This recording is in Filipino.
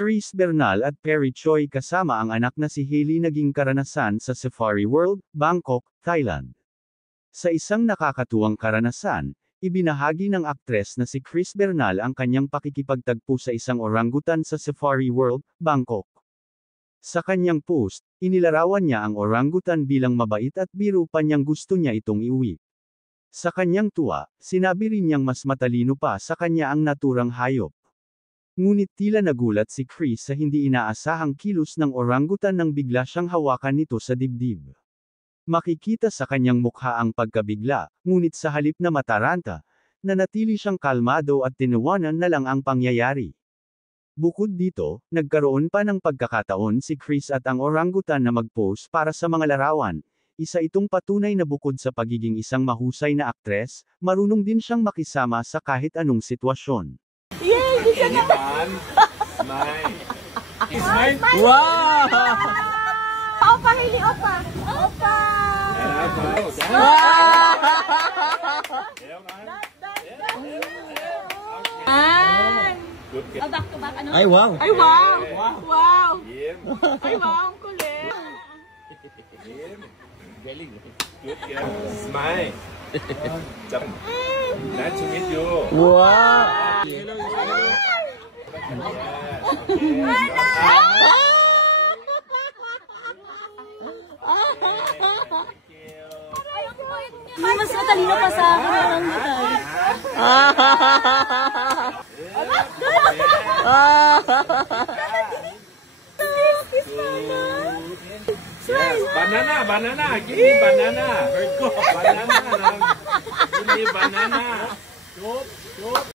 Chris Bernal at Perry Choi kasama ang anak na si Hailey naging karanasan sa Safari World, Bangkok, Thailand. Sa isang nakakatuwang karanasan, ibinahagi ng aktres na si Chris Bernal ang kanyang pakikipagtagpo sa isang orangutan sa Safari World, Bangkok. Sa kanyang post, inilarawan niya ang orangutan bilang mabait at biro pa niyang gusto niya itong iuwi. Sa kanyang tuwa, sinabi rin niyang mas matalino pa sa kanya ang naturang hayop. Ngunit tila nagulat si Chris sa hindi inaasahang kilos ng orangutan nang bigla siyang hawakan nito sa dibdib. Makikita sa kanyang mukha ang pagkabigla, ngunit sa halip na mataranta, nanatili siyang kalmado at tinawanan na lang ang pangyayari. Bukod dito, nagkaroon pa ng pagkakataon si Chris at ang orangutan na mag-pose para sa mga larawan. Isa itong patunay na bukod sa pagiging isang mahusay na aktres, marunong din siyang makisama sa kahit anong sitwasyon. Yay! Di siya na! Smile! Smile! Wow! Opa, Hailey, opa! Opa! Back to back, ano? Ay, wow! Ay, wow! Wow! Ay, wow! Ang kulit! Galing. Good girl. Smile. Nice to meet you. Wow! Mas matalino pa sa akin ang orangutan. Yes, banana, banana, give me banana. Banana, give me banana.